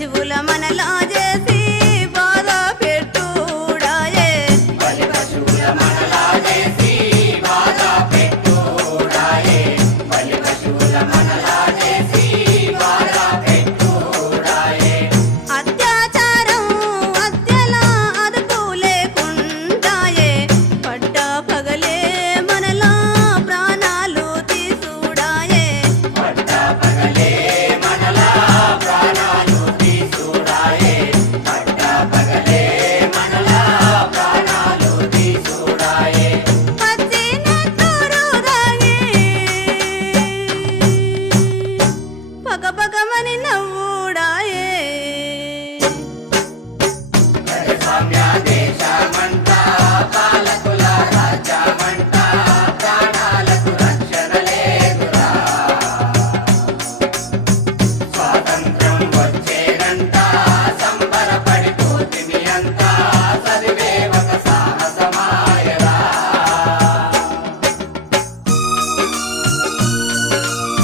పశువుల మనలా చేసి బాధ పెట్టుడాయే. బలి పశువుల మనలా చేసి బాధ పెట్టుడాయే. పశువుల మనలా పగపగమని నవ్వుడాయే.